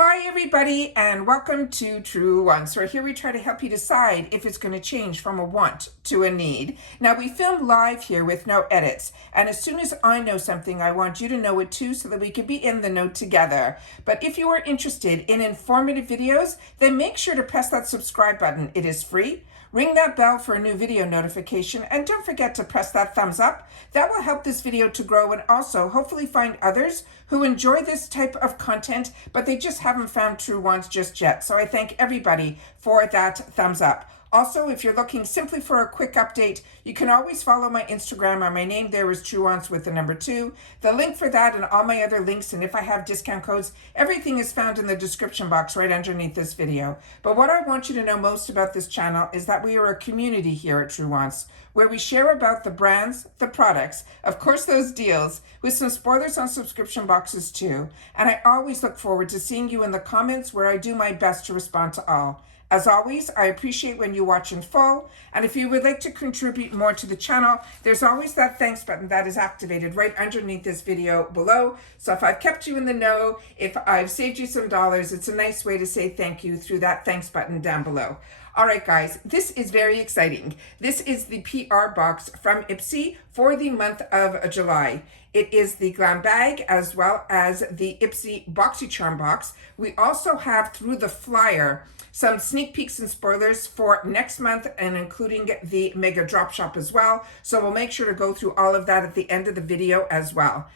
Hi everybody and welcome to Truewants, where here we try to help you decide if it's going to change from a want to a need. Now we film live here with no edits, and as soon as I know something I want you to know it too so that we can be in the know together. But if you are interested in informative videos, then make sure to press that subscribe button. It is free. Ring that bell for a new video notification, and don't forget to press that thumbs up. That will help this video to grow and also hopefully find others who enjoy this type of content, but they just haven't found Truewants just yet. So I thank everybody for that thumbs up. Also, if you're looking simply for a quick update, you can always follow my Instagram, and my name there is Truewants with the number 2. The link for that and all my other links, and if I have discount codes, everything is found in the description box right underneath this video. But what I want you to know most about this channel is that we are a community here at Truewants, where we share about the brands, the products, of course those deals, with some spoilers on subscription boxes too. And I always look forward to seeing you in the comments, where I do my best to respond to all. As always, I appreciate when you watch in full, and if you would like to contribute more to the channel, there's always that thanks button that is activated right underneath this video below. So if I've kept you in the know, if I've saved you some dollars, it's a nice way to say thank you through that thanks button down below. All right, guys, this is very exciting. This is the PR box from IPSY for the month of July. It is the GlamBag as well as the IPSY Boxycharm box. We also have through the flyer some sneak peeks and spoilers for next month, and including the mega drop shop as well. So we'll make sure to go through all of that at the end of the video as well.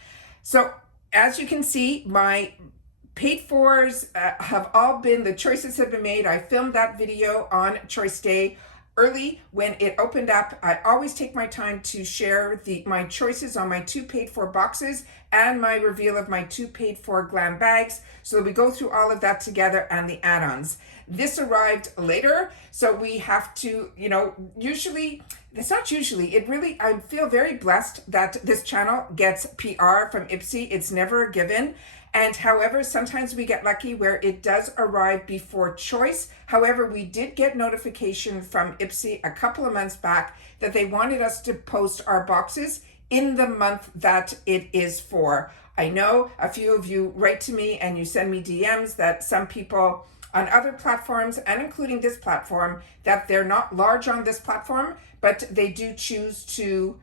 So as you can see, my paid fors have all been, the choices have been made. I filmed that video on choice day early when it opened up. I always take my time to share my choices on my 2 paid for boxes and my reveal of my 2 paid for glam bags. So we go through all of that together and the add-ons. This arrived later, so we have to, usually, it's not usually, it really, I feel very blessed that this channel gets PR from IPSY. It's never a given. And however, sometimes we get lucky where it does arrive before choice. However, we did get notification from IPSY a couple of months back that they wanted us to post our boxes in the month that it is for. I know a few of you write to me and you send me DMs that some people on other platforms, and including this platform, that they're not large on this platform, but they do choose to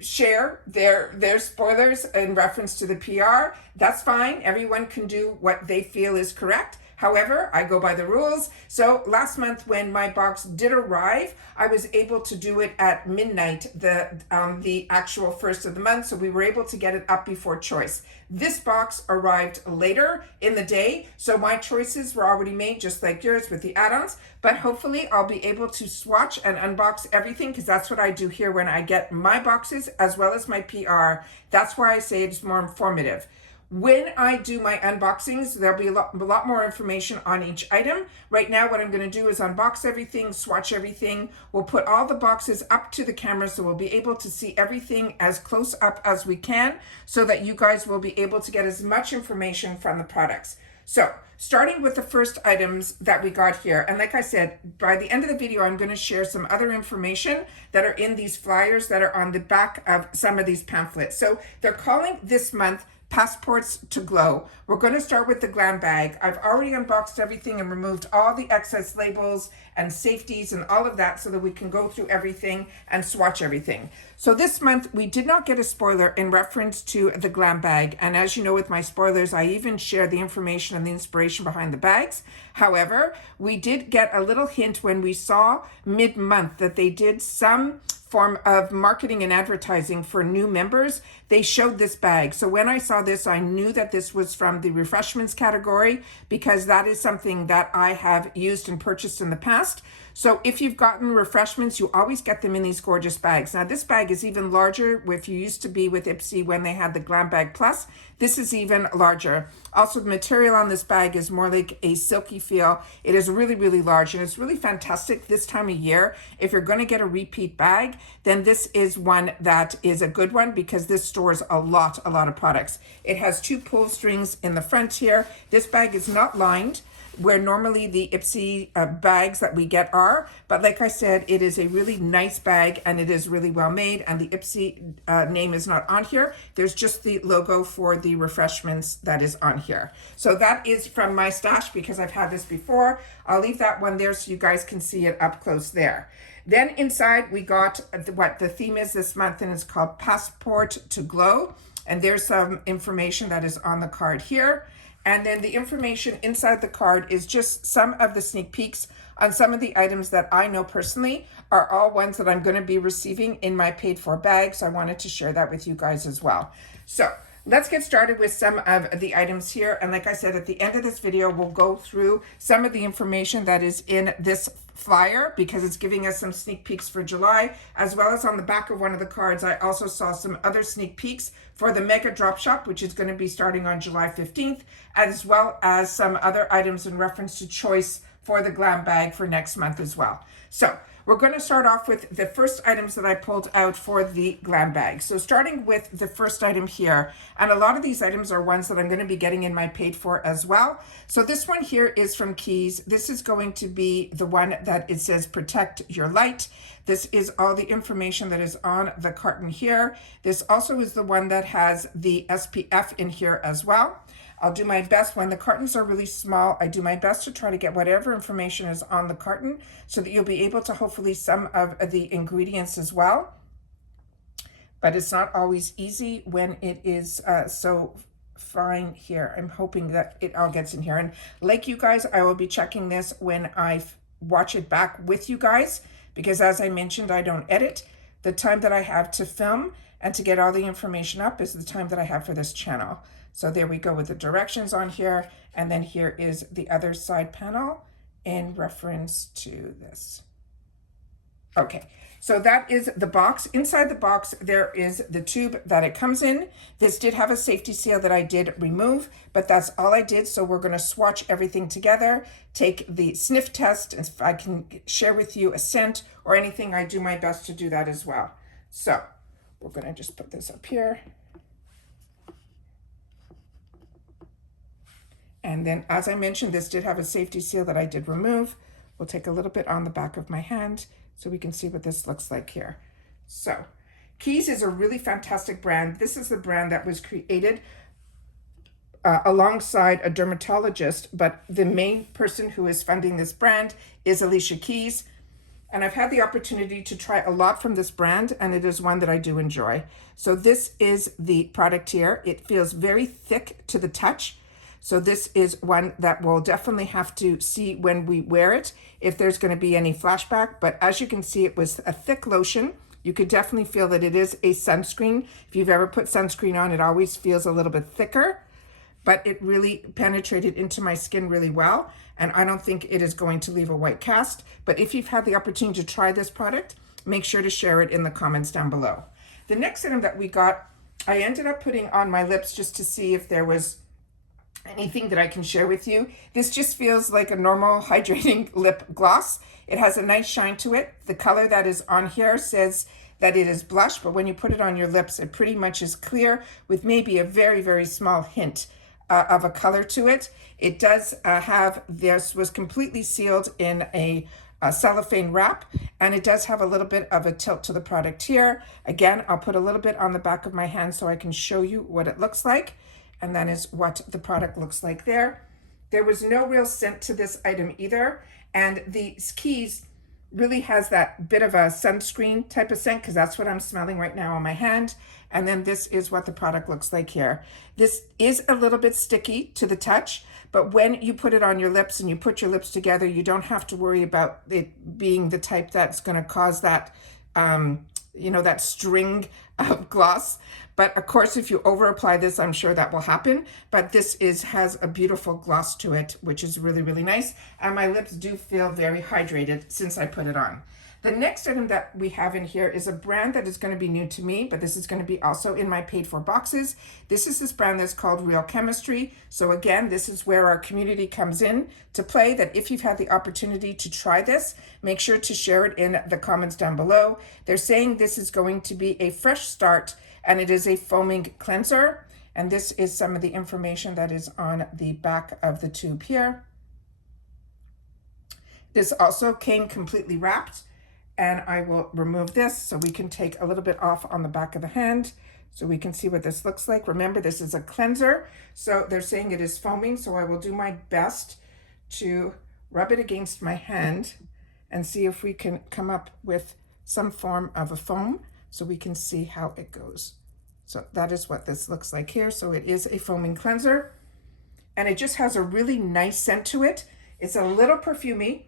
share their spoilers in reference to the PR. That's fine. Everyone can do what they feel is correct. However, I go by the rules. So last month when my box did arrive, I was able to do it at midnight, the actual first of the month. So we were able to get it up before choice. This box arrived later in the day. So my choices were already made, just like yours with the add-ons. But hopefully I'll be able to swatch and unbox everything, because that's what I do here when I get my boxes as well as my PR. That's why I say it's more informative. When I do my unboxings, there'll be a lot more information on each item. Right now, what I'm going to do is unbox everything, swatch everything. We'll put all the boxes up to the camera so we'll be able to see everything as close up as we can, so that you guys will be able to get as much information from the products. So starting with the first items that we got here, and like I said, by the end of the video, I'm going to share some other information that are in these flyers that are on the back of some of these pamphlets. So they're calling this month Passports to Glow. We're going to start with the GlamBag. I've already unboxed everything and removed all the excess labels and safeties and all of that so that we can go through everything and swatch everything. So this month we did not get a spoiler in reference to the GlamBag, and as you know, with my spoilers I even share the information and the inspiration behind the bags. However, we did get a little hint when we saw mid-month that they did some form of marketing and advertising for new members. They showed this bag. So when I saw this, I knew that this was from the refreshments category, because that is something that I have used and purchased in the past. So if you've gotten refreshments, you always get them in these gorgeous bags. Now this bag is even larger. If you used to be with IPSY when they had the GlamBag Plus, this is even larger. Also, the material on this bag is more like a silky feel. It is really, really large, and it's really fantastic this time of year. If you're going to get a repeat bag, then this is one that is a good one, because this stores a lot of products. It has 2 pull strings in the front here. This bag is not lined. where normally the IPSY bags that we get are. But like I said, it is a really nice bag and it is really well made, and the IPSY name is not on here. There's just the logo for the refreshments that is on here. So that is from my stash because I've had this before. I'll leave that one there so you guys can see it up close there. Then inside we got what the theme is this month, and it's called Passport to Glow. And there's some information that is on the card here. And then the information inside the card is just some of the sneak peeks on some of the items that I know personally are all ones that I'm going to be receiving in my paid for bag. So I wanted to share that with you guys as well. So let's get started with some of the items here. And like I said, at the end of this video, we'll go through some of the information that is in this flyer because it's giving us some sneak peeks for July, as well as on the back of one of the cards, I also saw some other sneak peeks for the Mega Drop Shop, which is going to be starting on July 15th, as well as some other items in reference to choice for the GlamBag for next month as well. So we're going to start off with the first items that I pulled out for the GlamBag. So starting with the first item here, and a lot of these items are ones that I'm going to be getting in my paid for as well. So this one here is from Keys. This is going to be the one that it says Protect Your Light. This is all the information that is on the carton here. This also is the one that has the SPF in here as well. I'll do my best when the cartons are really small. I do my best to try to get whatever information is on the carton so that you'll be able to hopefully some of the ingredients as well. But it's not always easy when it is so fine here. I'm hoping that it all gets in here. And like you guys, I will be checking this when I watch it back with you guys, because as I mentioned, I don't edit. The time that I have to film and to get all the information up is the time that I have for this channel. So there we go with the directions on here. And then here is the other side panel in reference to this. Okay, so that is the box. Inside the box, there is the tube that it comes in. This did have a safety seal that I did remove, but that's all I did. So we're gonna swatch everything together, take the sniff test, and if I can share with you a scent or anything, I do my best to do that as well. So we're gonna just put this up here. And then, as I mentioned, this did have a safety seal that I did remove. We'll take a little bit on the back of my hand so we can see what this looks like here. So, Keys is a really fantastic brand. This is the brand that was created alongside a dermatologist, but the main person who is funding this brand is Alicia Keys. And I've had the opportunity to try a lot from this brand, and it is one that I do enjoy. So this is the product here. It feels very thick to the touch. So this is one that we'll definitely have to see when we wear it, if there's going to be any flashback. But as you can see, it was a thick lotion. You could definitely feel that it is a sunscreen. If you've ever put sunscreen on, it always feels a little bit thicker, but it really penetrated into my skin really well. And I don't think it is going to leave a white cast. But if you've had the opportunity to try this product, make sure to share it in the comments down below. The next item that we got, I ended up putting on my lips just to see if there was anything that I can share with you. This just feels like a normal hydrating lip gloss. It has a nice shine to it. The color that is on here says that it is blush, but when you put it on your lips, it pretty much is clear with maybe a very, very small hint of a color to it. It does have, this was completely sealed in a cellophane wrap, and it does have a little bit of a tilt to the product here. Again, I'll put a little bit on the back of my hand so I can show you what it looks like. And that is what the product looks like there. There was no real scent to this item either. And the Keys really has that bit of a sunscreen type of scent, because that's what I'm smelling right now on my hand. And then this is what the product looks like here. This is a little bit sticky to the touch, but when you put it on your lips and you put your lips together, you don't have to worry about it being the type that's going to cause that, that string of gloss. But of course, if you over apply this, I'm sure that will happen. But this has a beautiful gloss to it, which is really, really nice. And my lips do feel very hydrated since I put it on. The next item that we have in here is a brand that is going to be new to me, but this is going to be also in my paid for boxes. This is this brand that's called Real Chemistry. So again, this is where our community comes in to play, that if you've had the opportunity to try this, make sure to share it in the comments down below. They're saying this is going to be a fresh start, and it is a foaming cleanser. And this is some of the information that is on the back of the tube here. This also came completely wrapped, and I will remove this so we can take a little bit off on the back of the hand so we can see what this looks like. Remember, this is a cleanser, so they're saying it is foaming, so I will do my best to rub it against my hand and see if we can come up with some form of a foam so we can see how it goes. So that is what this looks like here. So it is a foaming cleanser, and it just has a really nice scent to it. It's a little perfumey,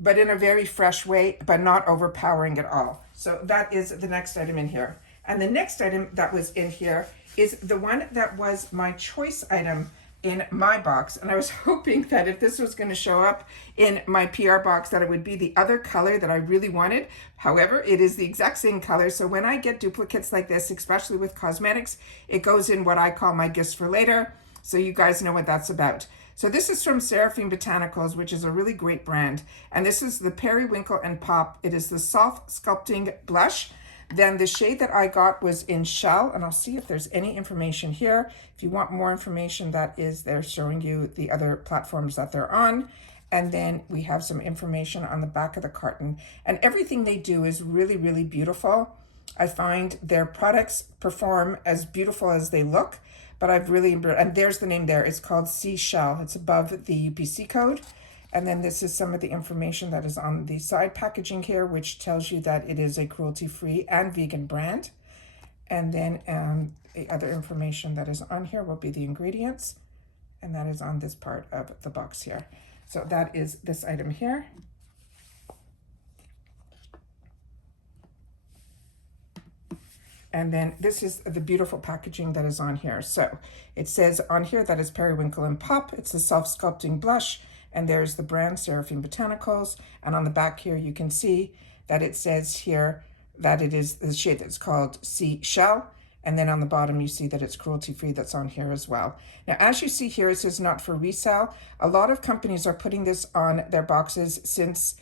but in a very fresh way, but not overpowering at all. So that is the next item in here. And the next item that was in here is the one that was my choice item in my box. And I was hoping that if this was going to show up in my PR box, that it would be the other color that I really wanted. However, it is the exact same color. So when I get duplicates like this, especially with cosmetics, it goes in what I call my gifts for later. So you guys know what that's about. So this is from Seraphine Botanicals, which is a really great brand. And this is the Periwinkle and Pop. It is the Soft Sculpting Blush. Then the shade that I got was in Shell, and I'll see if there's any information here. If you want more information, that is, they're showing you the other platforms that they're on. And then we have some information on the back of the carton. And everything they do is really, really beautiful. I find their products perform as beautiful as they look, but I've really, and there's the name there. It's called Seashell. It's above the UPC code. And then this is some of the information that is on the side packaging here, which tells you that it is a cruelty-free and vegan brand. And then the other information that is on here will be the ingredients, and that is on this part of the box here. So that is this item here. And then this is the beautiful packaging that is on here. So it says on here that it's Periwinkle and Pop. It's a self-sculpting blush. And there's the brand Seraphine Botanicals. And on the back here, you can see that it says here that it is the shade that's called Seashell. And then on the bottom, you see that it's cruelty-free that's on here as well. Now, as you see here, it says not for resale. A lot of companies are putting this on their boxes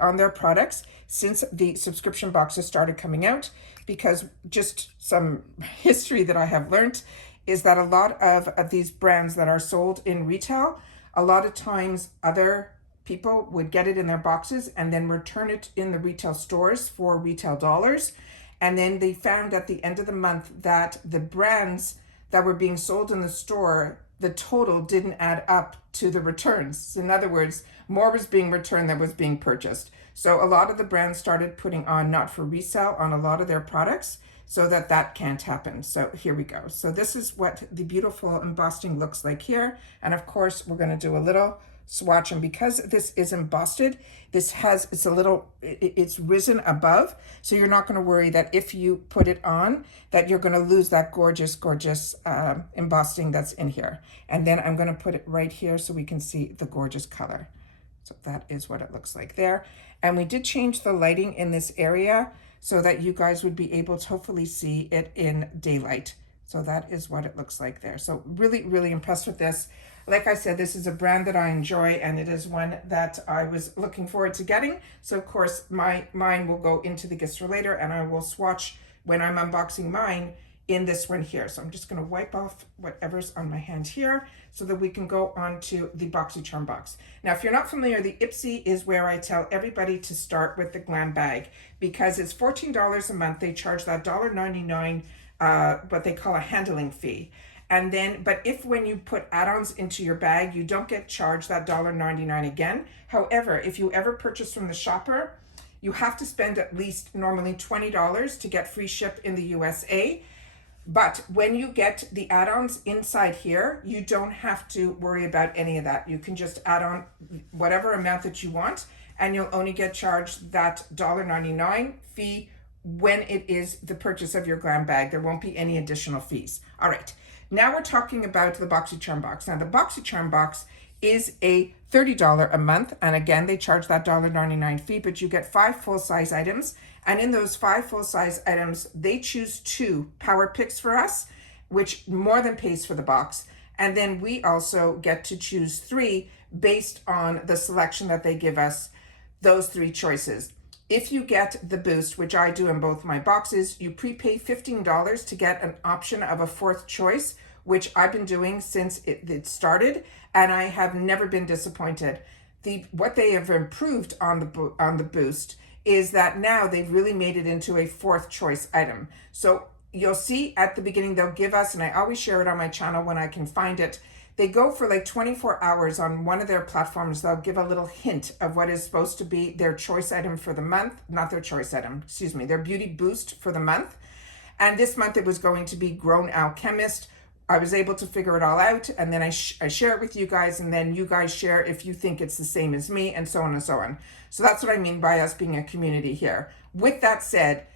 on their products since the subscription boxes started coming out, because just some history that I have learned is that a lot of these brands that are sold in retail, a lot of times other people would get it in their boxes and then return it in the retail stores for retail dollars. And then they found at the end of the month that the brands that were being sold in the store, the total didn't add up to the returns. In other words, more was being returned than was being purchased. So a lot of the brands started putting on not for resale on a lot of their products so that that can't happen. So here we go. So this is what the beautiful embossing looks like here. And of course, we're going to do a little swatch. And because this is embossed, it's risen above. So you're not going to worry that if you put it on, that you're going to lose that gorgeous, gorgeous embossing that's in here. And then I'm going to put it right here so we can see the gorgeous color. So that is what it looks like there. And we did change the lighting in this area so that you guys would be able to hopefully see it in daylight. So that is what it looks like there. So really, really impressed with this. Like I said, this is a brand that I enjoy, and it is one that I was looking forward to getting. So of course, mine will go into the gifts for later, and I will swatch when I'm unboxing mine in this one here. So I'm just going to wipe off whatever's on my hand here so that we can go on to the Boxycharm box. Now, if you're not familiar, the IPSY is where I tell everybody to start with the GlamBag, because it's $14 a month. They charge that $1.99, what they call a handling fee. And then, but if when you put add-ons into your bag, you don't get charged that $1.99 again. However, if you ever purchase from the shopper, you have to spend at least normally $20 to get free ship in the USA. But when you get the add-ons inside here, you don't have to worry about any of that. You can just add on whatever amount that you want, and you'll only get charged that $1.99 fee when it is the purchase of your GlamBag. There won't be any additional fees. All right, now we're talking about the Boxycharm box. Now the Boxycharm box is a $30 a month, and again, they charge that $1.99 fee, but you get 5 full-size items. And in those 5 full-size items, they choose 2 power picks for us, which more than pays for the box. And then we also get to choose 3 based on the selection that they give us, those 3 choices. If you get the boost, which I do in both my boxes, you prepay $15 to get an option of a 4th choice, which I've been doing since it started, and I have never been disappointed. what they have improved on the Boost is that now they've really made it into a fourth choice item. So you'll see at the beginning they'll give us, and I always share it on my channel when I can find it, they go for like 24 hours on one of their platforms. They'll give a little hint of what is supposed to be their choice item for the month. Not their choice item, excuse me, their beauty boost for the month. And this month it was going to be Grown Alchemist. I was able to figure it all out, and then I share it with you guys, and then you guys share if you think it's the same as me, and so on and so on. So that's what I mean by us being a community here. With that said,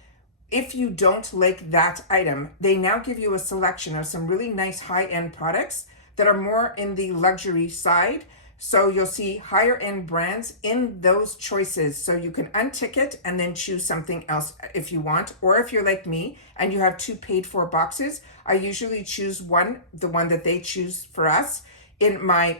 if you don't like that item, they now give you a selection of some really nice high-end products that are more in the luxury side. So you'll see higher end brands in those choices. So you can untick it and then choose something else if you want. Or if you're like me and you have 2 paid for boxes, I usually choose the one that they choose for us in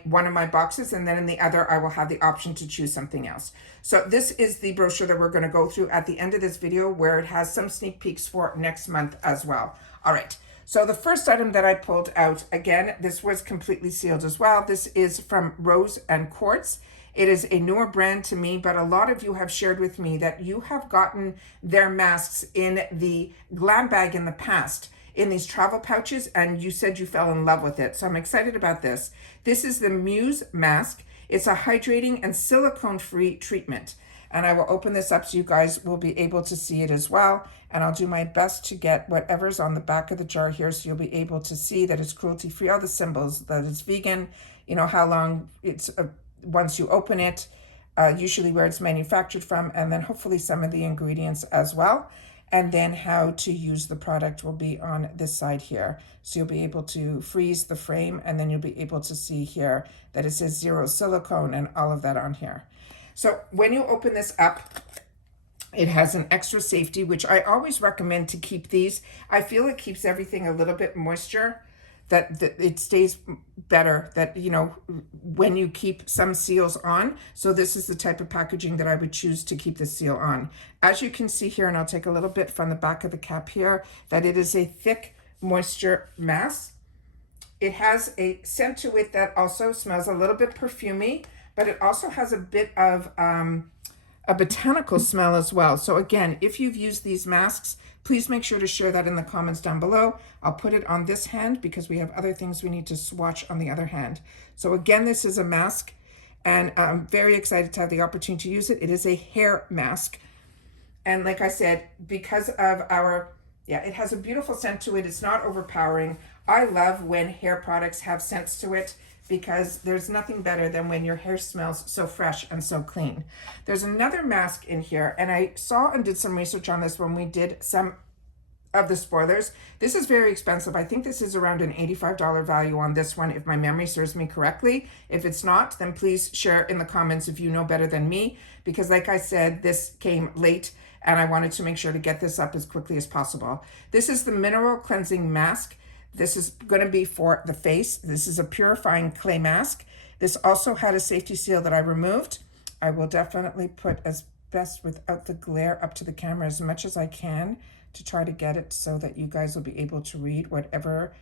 one of my boxes, and then in the other, I will have the option to choose something else. So this is the brochure that we're gonna go through at the end of this video, where it has some sneak peeks for next month as well. All right. So the first item that I pulled out, again, this was completely sealed as well. This is from Rose and Quartz. It is a newer brand to me, but a lot of you have shared with me that you have gotten their masks in the GlamBag in the past, in these travel pouches, and you said you fell in love with it. So I'm excited about this. This is the Muse mask. It's a hydrating and silicone-free treatment. And I will open this up so you guys will be able to see it as well. And I'll do my best to get whatever's on the back of the jar here so you'll be able to see that it's cruelty-free, all the symbols, that it's vegan, you know, how long it's, once you open it, usually where it's manufactured from, and then hopefully some of the ingredients as well. And then how to use the product will be on this side here. So you'll be able to freeze the frame, and then you'll be able to see here that it says 0 silicone and all of that on here. So when you open this up, it has an extra safety, which I always recommend to keep these. I feel it keeps everything a little bit moisture, that it stays better, that, you know, when you keep some seals on. So this is the type of packaging that I would choose to keep the seal on. As you can see here, and I'll take a little bit from the back of the cap here, that it is a thick moisture mask. It has a scent to it that also smells a little bit perfumey, but it also has a bit of a botanical smell as well. So again, if you've used these masks, please make sure to share that in the comments down below. I'll put it on this hand because we have other things we need to swatch on the other hand. So again, this is a mask, and I'm very excited to have the opportunity to use it. It is a hair mask. And like I said, because of it has a beautiful scent to it. It's not overpowering. I love when hair products have scents to it, because there's nothing better than when your hair smells so fresh and so clean. There's another mask in here, and I saw and did some research on this when we did some of the spoilers. This is very expensive. I think this is around an $85 value on this one, if my memory serves me correctly. If it's not, then please share in the comments if you know better than me, because like I said, this came late, and I wanted to make sure to get this up as quickly as possible. This is the Mineral Cleansing Mask. This is going to be for the face. This is a purifying clay mask. This also had a safety seal that I removed. I will definitely put as best without the glare up to the camera as much as I can to try to get it so that you guys will be able to read whatever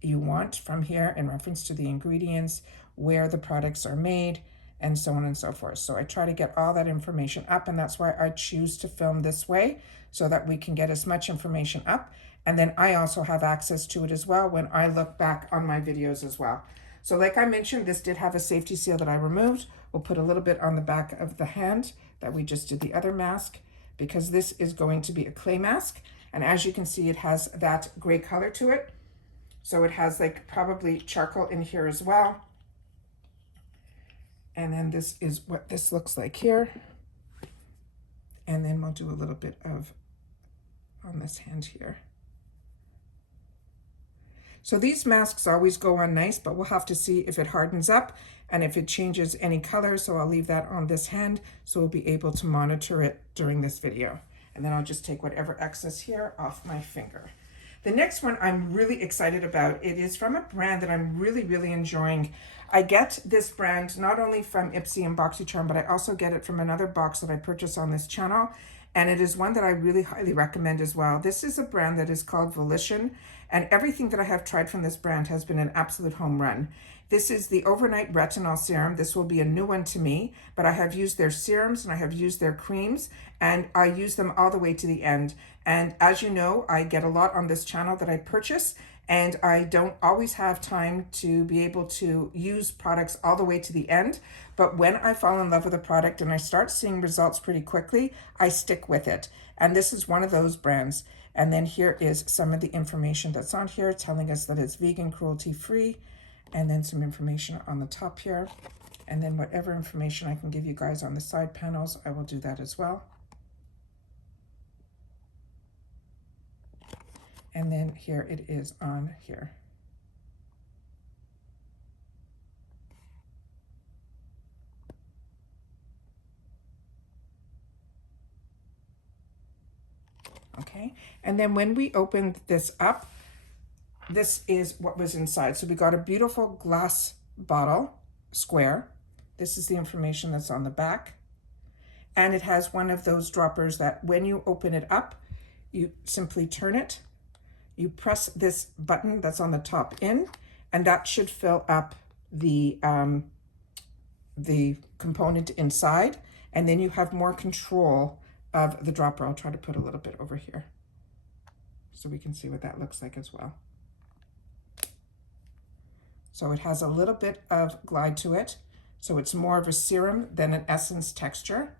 you want from here in reference to the ingredients, where the products are made, and so on and so forth. So I try to get all that information up, and that's why I choose to film this way, so that we can get as much information up. And then I also have access to it as well when I look back on my videos as well. So like I mentioned, this did have a safety seal that I removed. We'll put a little bit on the back of the hand that we just did the other mask, because this is going to be a clay mask. And as you can see, it has that gray color to it. So it has like probably charcoal in here as well. And then this is what this looks like here. And then we'll do a little bit of on this hand here. So these masks always go on nice, but we'll have to see if it hardens up and if it changes any color. So I'll leave that on this hand so we'll be able to monitor it during this video. And then I'll just take whatever excess here off my finger. The next one I'm really excited about. It is from a brand that I'm really, really enjoying. I get this brand not only from IPSY and Boxycharm, but I also get it from another box that I purchase on this channel. And it is one that I really highly recommend as well. This is a brand that is called Volition, and everything that I have tried from this brand has been an absolute home run. This is the Overnight Retinol Serum. This will be a new one to me, but I have used their serums and I have used their creams, and I use them all the way to the end. And as you know, I get a lot on this channel that I purchase, and I don't always have time to be able to use products all the way to the end. But when I fall in love with a product and I start seeing results pretty quickly, I stick with it. And this is one of those brands. And then here is some of the information that's on here telling us that it's vegan, cruelty free, and then some information on the top here. And then whatever information I can give you guys on the side panels, I will do that as well. And then here it is on here. Okay, and then when we opened this up, this is what was inside. So we got a beautiful glass bottle, square. This is the information that's on the back. And it has one of those droppers that when you open it up, you simply turn it. You press this button that's on the top in, and that should fill up the component inside. And then you have more control of the dropper. I'll try to put a little bit over here so we can see what that looks like as well. So it has a little bit of glide to it. So it's more of a serum than an essence texture.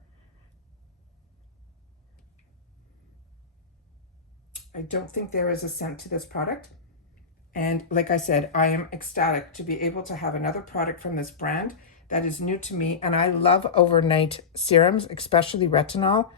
I don't think there is a scent to this product. And like I said, I am ecstatic to be able to have another product from this brand that is new to me. And I love overnight serums, especially retinol,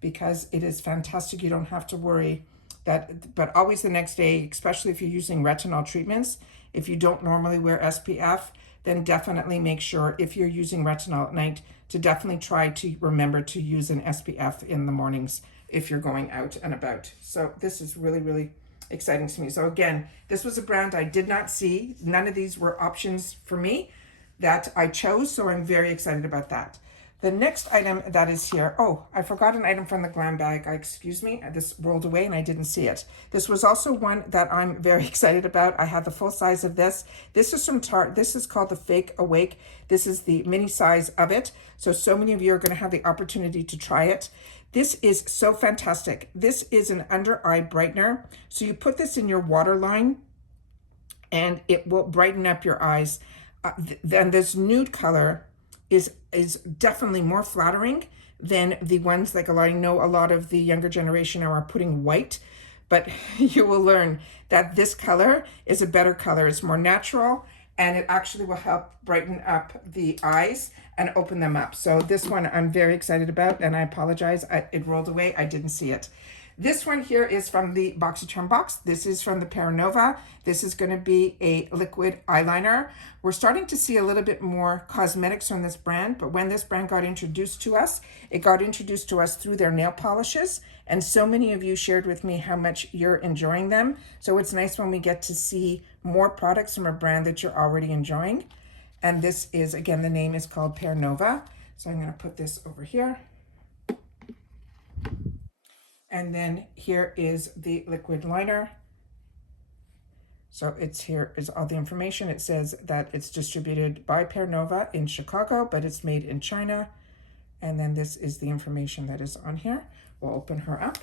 because it is fantastic. You don't have to worry that, but always the next day, especially if you're using retinol treatments, if you don't normally wear SPF, then definitely make sure if you're using retinol at night to definitely try to remember to use an SPF in the mornings if you're going out and about. So this is really, really exciting to me. So again, this was a brand I did not see. None of these were options for me that I chose, so I'm very excited about that. The next item that is here, oh, I forgot an item from the GlamBag. Excuse me, this rolled away and I didn't see it. This was also one that I'm very excited about. I have the full size of this. This is from Tarte. This is called the Fake Awake. This is the mini size of it. So many of you are going to have the opportunity to try it. This is so fantastic. This is an under eye brightener. So you put this in your waterline and it will brighten up your eyes. Then this nude color is definitely more flattering than the ones like a lot of the younger generation are putting white, but you will learn that this color is a better color. It's more natural and it actually will help brighten up the eyes and open them up. So this one I'm very excited about, and I apologize, it rolled away, I didn't see it. This one here is from the Boxycharm box. This is from the Paranova. This is going to be a liquid eyeliner. We're starting to see a little bit more cosmetics from this brand, but when this brand got introduced to us, it got introduced to us through their nail polishes, and so many of you shared with me how much you're enjoying them. So it's nice when we get to see more products from a brand that you're already enjoying. And this is, again, the name is called Paranova. So I'm going to put this over here. And then here is the liquid liner. So it's here is all the information. It says that it's distributed by Paranova in Chicago, but it's made in China. And then this is the information that is on here. We'll open her up.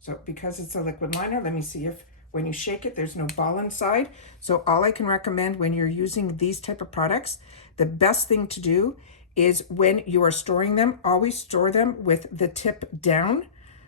So because it's a liquid liner, let me see if when you shake it, there's no ball inside. So all I can recommend when you're using these type of products, the best thing to do is when you are storing them, always store them with the tip down,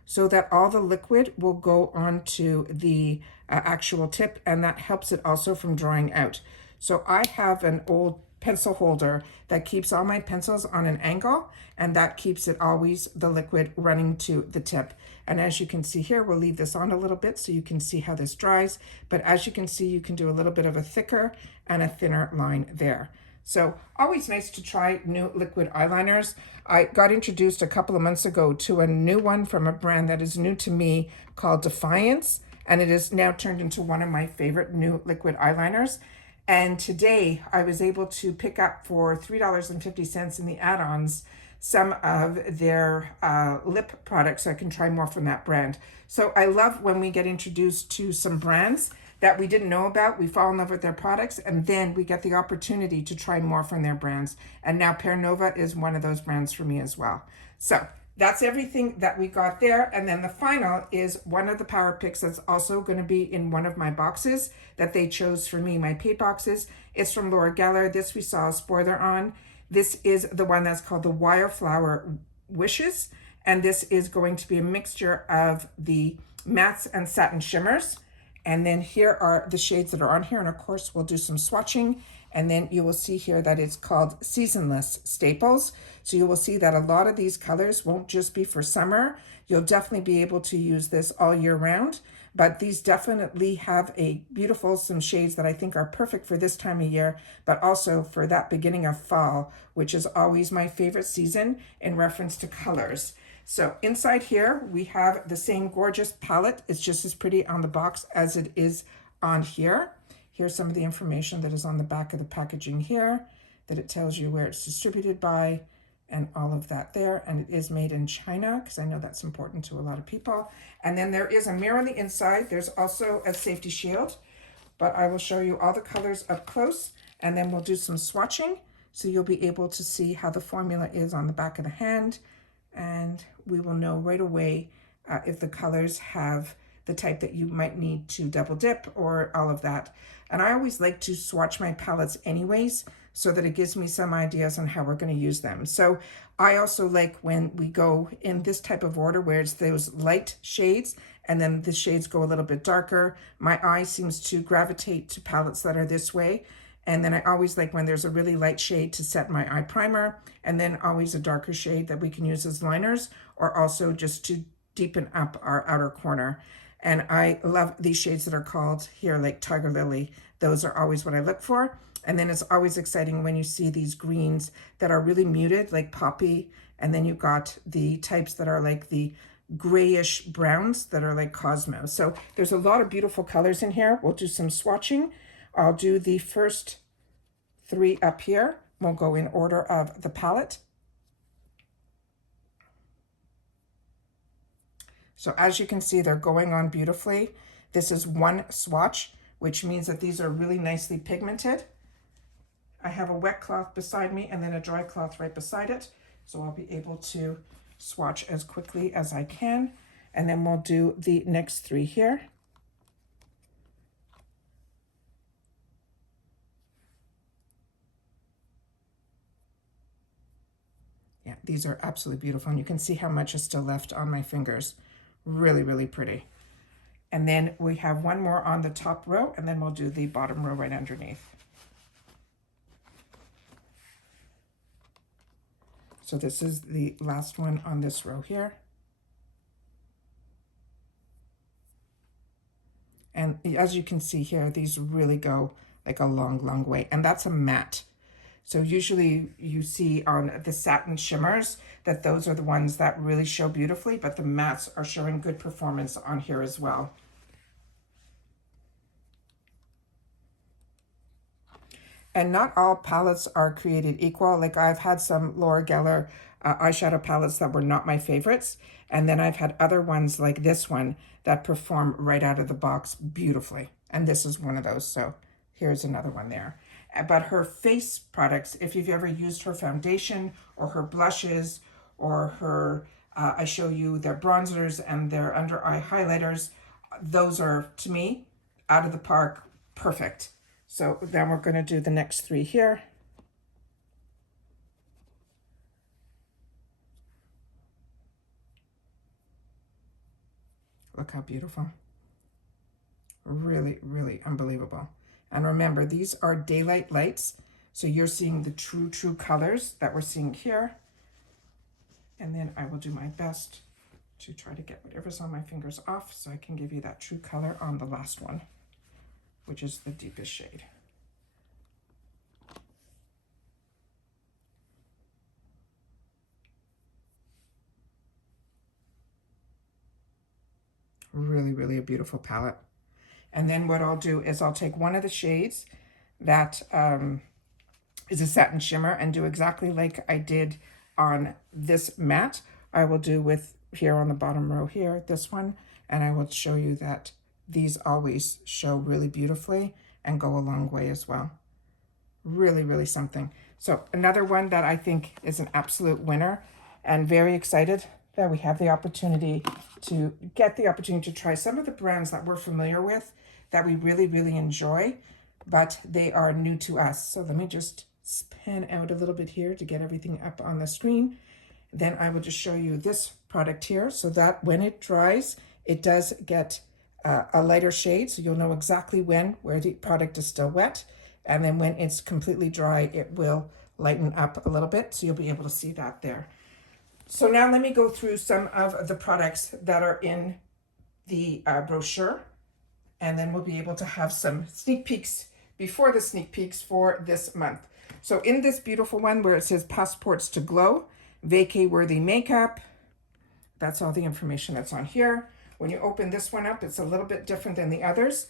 so that all the liquid will go onto the actual tip, and that helps it also from drying out. So I have an old pencil holder that keeps all my pencils on an angle, and that keeps it always the liquid running to the tip. And as you can see here, we'll leave this on a little bit so you can see how this dries. But as you can see, you can do a little bit of a thicker and a thinner line there. So always nice to try new liquid eyeliners. I got introduced a couple of months ago to a new one from a brand that is new to me called Defiance, and it is now turned into one of my favorite new liquid eyeliners. And today I was able to pick up for $3.50 in the add-ons some of their lip products so I can try more from that brand. So I love when we get introduced to some brands that we didn't know about. We fall in love with their products, and then we get the opportunity to try more from their brands. And now Pear Nova is one of those brands for me as well. So that's everything that we got there. And then the final is one of the power picks that's also going to be in one of my boxes that they chose for me, my paid boxes. It's from Laura Geller. This we saw a spoiler on. This is the one that's called the Wildflower Wishes. And this is going to be a mixture of the mattes and satin shimmers. And then here are the shades that are on here. And of course, we'll do some swatching. And then you will see here that it's called Seasonless Staples. So you will see that a lot of these colors won't just be for summer. You'll definitely be able to use this all year round. But these definitely have a beautiful, some shades that I think are perfect for this time of year, but also for that beginning of fall, which is always my favorite season in reference to colors. So inside here, we have the same gorgeous palette. It's just as pretty on the box as it is on here. Here's some of the information that is on the back of the packaging here, that it tells you where it's distributed by and all of that there. And it is made in China, because I know that's important to a lot of people. And then there is a mirror on the inside. There's also a safety shield, but I will show you all the colors up close, and then we'll do some swatching. So you'll be able to see how the formula is on the back of the hand. And we will know right away if the colors have the type that you might need to double dip or all of that. And I always like to swatch my palettes anyways, so that it gives me some ideas on how we're going to use them. So I also like when we go in this type of order where it's those light shades and then the shades go a little bit darker. My eye seems to gravitate to palettes that are this way. And then I always like when there's a really light shade to set my eye primer, and then always a darker shade that we can use as liners, or also just to deepen up our outer corner. And I love these shades that are called here like Tiger Lily. Those are always what I look for. And then it's always exciting when you see these greens that are really muted, like Poppy. And then you've got the types that are like the grayish browns that are like Cosmo. So there's a lot of beautiful colors in here. We'll do some swatching. I'll do the first three up here. We'll go in order of the palette. So as you can see, they're going on beautifully. This is one swatch, which means that these are really nicely pigmented. I have a wet cloth beside me and then a dry cloth right beside it. So I'll be able to swatch as quickly as I can. And then we'll do the next three here. Yeah, these are absolutely beautiful. And you can see how much is still left on my fingers. Really, really pretty. And then we have one more on the top row, and then we'll do the bottom row right underneath. So this is the last one on this row here. And as you can see here, these really go like a long, long way. And that's a matte. So usually you see on the satin shimmers that those are the ones that really show beautifully, but the mattes are showing good performance on here as well. And not all palettes are created equal. Like I've had some Laura Geller eyeshadow palettes that were not my favorites. And then I've had other ones like this one that perform right out of the box beautifully. And this is one of those. So here's another one there. But her face products, if you've ever used her foundation or her blushes or her, I show you their bronzers and their under eye highlighters, those are, to me, out of the park, perfect. So then we're going to do the next three here. Look how beautiful. Really, really unbelievable. And remember, these are daylight lights. So you're seeing the true colors that we're seeing here. And then I will do my best to try to get whatever's on my fingers off so I can give you that true color on the last one, which is the deepest shade. Really, really a beautiful palette. And then what I'll do is I'll take one of the shades that is a satin shimmer and do exactly like I did on this matte. I will do with here on the bottom row here, this one, and I will show you that these always show really beautifully and go a long way as well. Really, really something. So another one that I think is an absolute winner, and very excited that we have the opportunity to try some of the brands that we're familiar with, that we really, really enjoy, but they are new to us. So let me just pan out a little bit here to get everything up on the screen. Then I will just show you this product here, so that when it dries, it does get a lighter shade, so you'll know exactly where the product is still wet. And then when it's completely dry, it will lighten up a little bit, so you'll be able to see that there. So now let me go through some of the products that are in the brochure, and then we'll be able to have some sneak peeks before the sneak peeks for this month. So in this beautiful one where it says Passports to Glow, vacay-worthy makeup, that's all the information that's on here. When you open this one up, it's a little bit different than the others.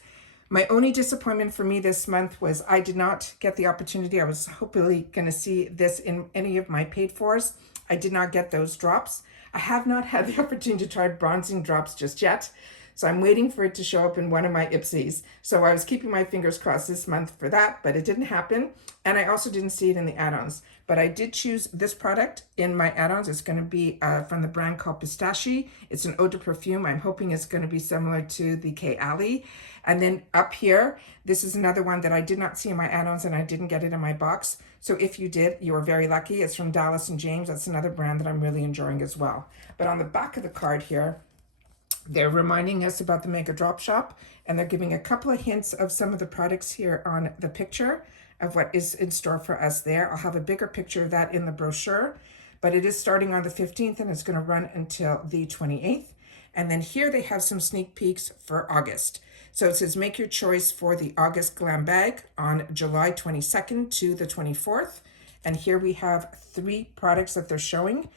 My only disappointment for me this month was I did not get the opportunity. I was hopefully going to see this in any of my paid fors. I did not get those drops. I have not had the opportunity to try bronzing drops just yet. So I'm waiting for it to show up in one of my IPSYs. So I was keeping my fingers crossed this month for that, but it didn't happen. And I also didn't see it in the add-ons. But I did choose this product in my add-ons. It's going to be from the brand called Pistache. It's an eau de perfume. I'm hoping it's going to be similar to the K Ali. And then up here, this is another one that I did not see in my add-ons and I didn't get it in my box. So if you did, you were very lucky. It's from Dallas & James. That's another brand that I'm really enjoying as well. But on the back of the card here, they're reminding us about the Mega Drop Shop, and they're giving a couple of hints of some of the products here on the picture of what is in store for us there. I'll have a bigger picture of that in the brochure, but it is starting on the 15th and it's going to run until the 28th. And then here they have some sneak peeks for August. So it says make your choice for the August GlamBag on July 22nd to the 24th. And here we have 3 products that they're showing.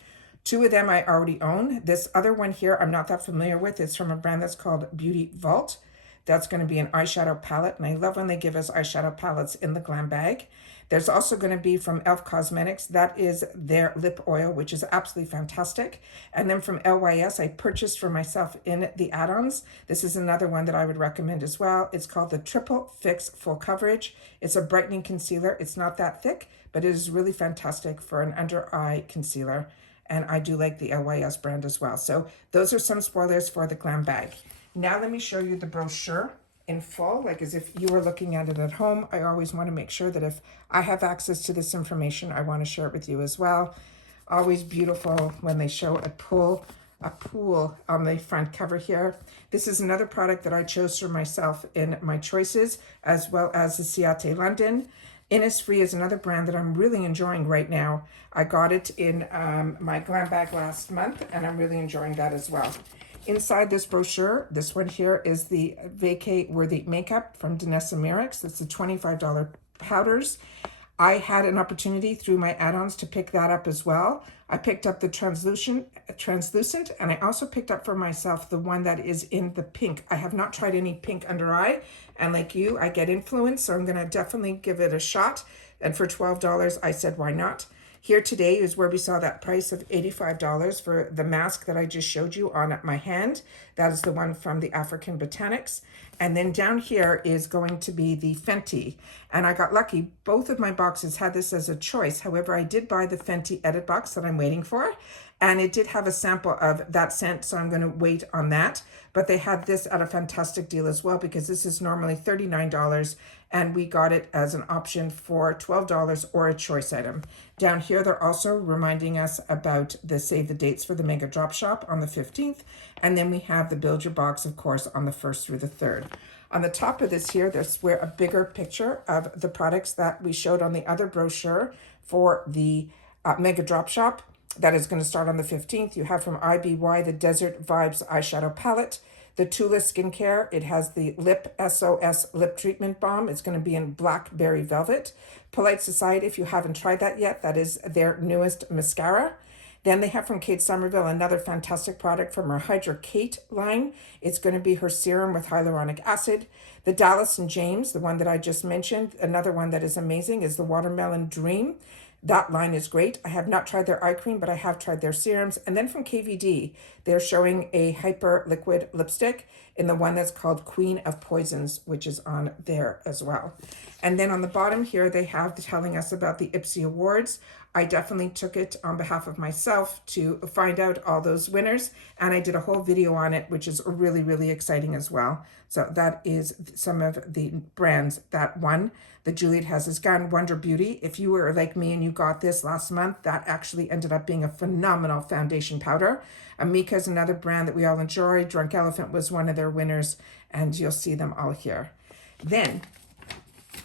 2 of them I already own. This other one here I'm not that familiar with. It's from a brand that's called Beauty Vault. That's going to be an eyeshadow palette, and I love when they give us eyeshadow palettes in the GlamBag. There's also going to be from e.l.f. Cosmetics. That is their lip oil, which is absolutely fantastic. And then from LYS, I purchased for myself in the add-ons. This is another one that I would recommend as well. It's called the Triple Fix Full Coverage. It's a brightening concealer. It's not that thick, but it is really fantastic for an under-eye concealer. And I do like the LYS brand as well. So those are some spoilers for the GlamBag. Now let me show you the brochure in full, like as if you were looking at it at home. I always want to make sure that if I have access to this information, I want to share it with you as well. Always beautiful when they show a pool on the front cover here. This is another product that I chose for myself in my choices, as well as the Ciate London. Innisfree is another brand that I'm really enjoying right now. I got it in my GlamBag last month, and I'm really enjoying that as well. Inside this brochure, this one here is the vacay-worthy makeup from Danessa Myricks. That's the $25 powders. I had an opportunity through my add-ons to pick that up as well. I picked up the translucent, and I also picked up for myself the one that is in the pink. I have not tried any pink under eye, and like you, I get influenced, so I'm going to definitely give it a shot. And for $12, I said, why not? Here today is where we saw that price of $85 for the mask that I just showed you on my hand. That is the one from the African Botanics. And then down here is going to be the Fenty. And I got lucky. Both of my boxes had this as a choice. However, I did buy the Fenty Edit box that I'm waiting for. And it did have a sample of that scent, so I'm going to wait on that. But they had this at a fantastic deal as well, because this is normally $39, and we got it as an option for $12 or a choice item. Down here, they're also reminding us about the save the dates for the Mega Drop Shop on the 15th. And then we have the Build Your Box, of course, on the 1st through the 3rd. On the top of this here, there's where a bigger picture of the products that we showed on the other brochure for the Mega Drop Shop. That is going to start on the 15th. You have from IPSY the Desert Vibes eyeshadow palette. The Tula Skincare, it has the Lip SOS Lip Treatment Balm. It's going to be in Blackberry Velvet. Polite Society, if you haven't tried that yet, that is their newest mascara. Then they have from Kate Somerville another fantastic product from her Hydra Kate line. It's going to be her serum with hyaluronic acid. The Dallas & James, the one that I just mentioned, another one that is amazing is the Watermelon Dream. That line is great. I have not tried their eye cream, but I have tried their serums. And then from KVD, they're showing a hyper liquid lipstick. in the one that's called Queen of Poisons, which is on there as well. And then on the bottom here, they have telling us about the IPSY Awards. I definitely took it on behalf of myself to find out all those winners, and I did a whole video on it, which is really, really exciting as well. So that is some of the brands that won. The Juliet Has His Gun Wonder Beauty. If you were like me and you got this last month, that actually ended up being a phenomenal foundation powder. Amika is another brand that we all enjoy. Drunk Elephant was one of their winners, and you'll see them all here. Then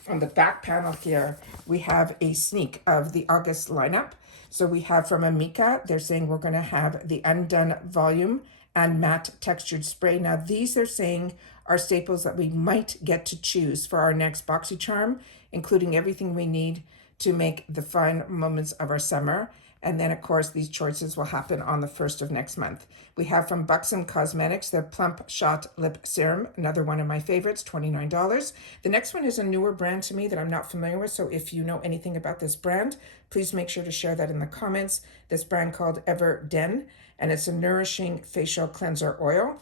on the back panel here, we have a sneak of the August lineup. So we have from Amika, they're saying we're going to have the Undone Volume and Matte Textured Spray. Now these, they're saying, are staples that we might get to choose for our next Boxycharm, including everything we need to make the fun moments of our summer. And then, of course, these choices will happen on the 1st of next month. We have from Buxom Cosmetics, their Plump Shot Lip Serum, another one of my favorites, $29. The next one is a newer brand to me that I'm not familiar with, so if you know anything about this brand, please make sure to share that in the comments. This brand called Everden, and it's a nourishing facial cleanser oil.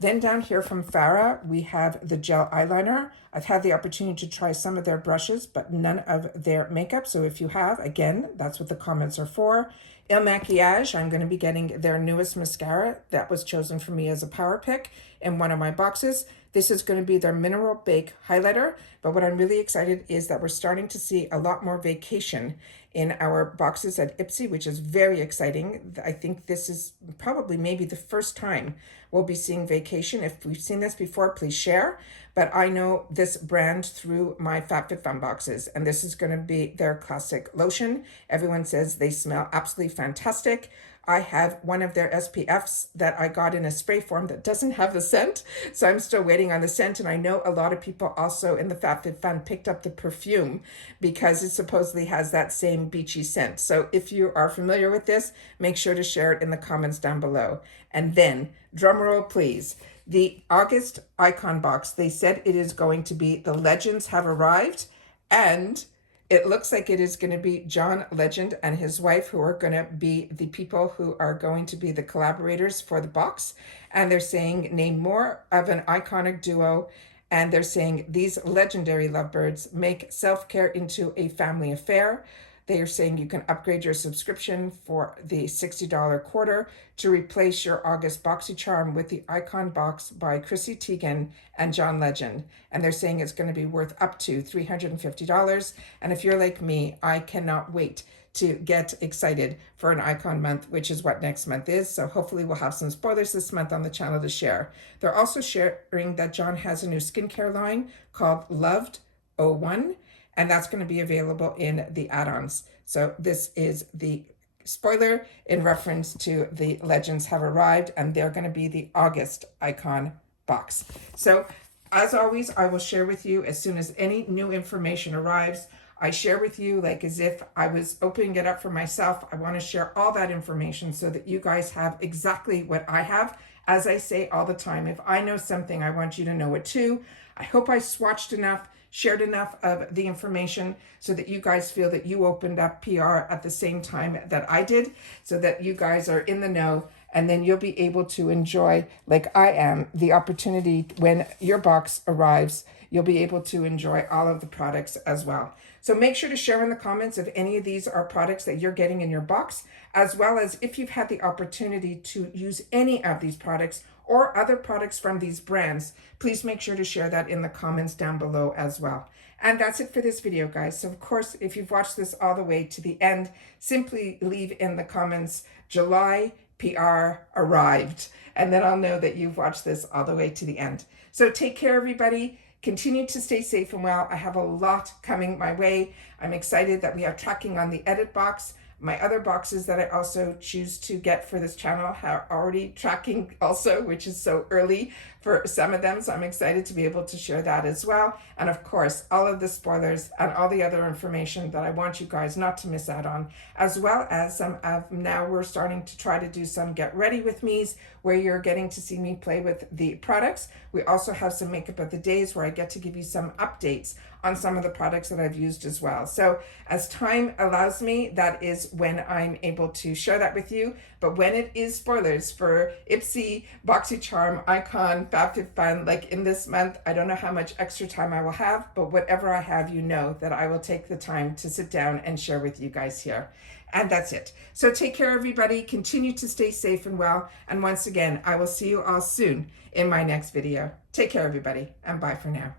Then down here from Farah, we have the gel eyeliner. I've had the opportunity to try some of their brushes, but none of their makeup. So if you have, again, that's what the comments are for. Il Maquillage, I'm going to be getting their newest mascara. That was chosen for me as a power pick in one of my boxes. This is going to be their Mineral Bake highlighter. But what I'm really excited is that we're starting to see a lot more vacation in our boxes at IPSY, which is very exciting. I think this is probably maybe the first time we'll be seeing vacation. If we've seen this before, please share. But I know this brand through my FabFitFun boxes, and this is going to be their classic lotion. Everyone says they smell absolutely fantastic. I have one of their SPFs that I got in a spray form that doesn't have the scent, so I'm still waiting on the scent. And I know a lot of people also in the FabFitFun picked up the perfume because it supposedly has that same beachy scent. So if you are familiar with this, make sure to share it in the comments down below. And then, drumroll please, the August icon box, they said it is going to be The Legends Have Arrived, and it looks like it is going to be John Legend and his wife who are going to be the people who are going to be the collaborators for the box. And they're saying name more of an iconic duo. And they're saying these legendary lovebirds make self-care into a family affair. They are saying you can upgrade your subscription for the $60 quarter to replace your August Boxycharm with the Icon Box by Chrissy Teigen and John Legend. And they're saying it's going to be worth up to $350. And if you're like me, I cannot wait to get excited for an Icon month, which is what next month is. So hopefully we'll have some spoilers this month on the channel to share. They're also sharing that John has a new skincare line called Loved 01. And that's going to be available in the add-ons. So this is the spoiler in reference to the Legends Have Arrived, and they're going to be the August icon box. So as always, I will share with you as soon as any new information arrives. I share with you like as if I was opening it up for myself. I want to share all that information so that you guys have exactly what I have. As I say all the time, if I know something, I want you to know it too. I hope I swatched enough, shared enough of the information so that you guys feel that you opened up PR at the same time that I did, so that you guys are in the know, and then you'll be able to enjoy, like I am, the opportunity when your box arrives, you'll be able to enjoy all of the products as well. So make sure to share in the comments if any of these are products that you're getting in your box, as well as if you've had the opportunity to use any of these products or other products from these brands. Please make sure to share that in the comments down below as well. And that's it for this video, guys. So of course, if you've watched this all the way to the end, simply leave in the comments, July PR arrived. And then I'll know that you've watched this all the way to the end. So take care, everybody. Continue to stay safe and well. I have a lot coming my way. I'm excited that we have tracking on the edit box. My other boxes that I also choose to get for this channel are already tracking also, which is so early for some of them. So I'm excited to be able to share that as well. And of course, all of the spoilers and all the other information that I want you guys not to miss out on, as well as some of now we're starting to try to do some get ready with me's where you're getting to see me play with the products. We also have some makeup of the days where I get to give you some updates on some of the products that I've used as well. So as time allows me, that is when I'm able to share that with you. But when it is spoilers for IPSY, Boxycharm, Icon, FabFitFun. Like in this month, I don't know how much extra time I will have, but whatever I have, you know that I will take the time to sit down and share with you guys here. And that's it. So take care, everybody. Continue to stay safe and well. And once again, I will see you all soon in my next video. Take care, everybody, and bye for now.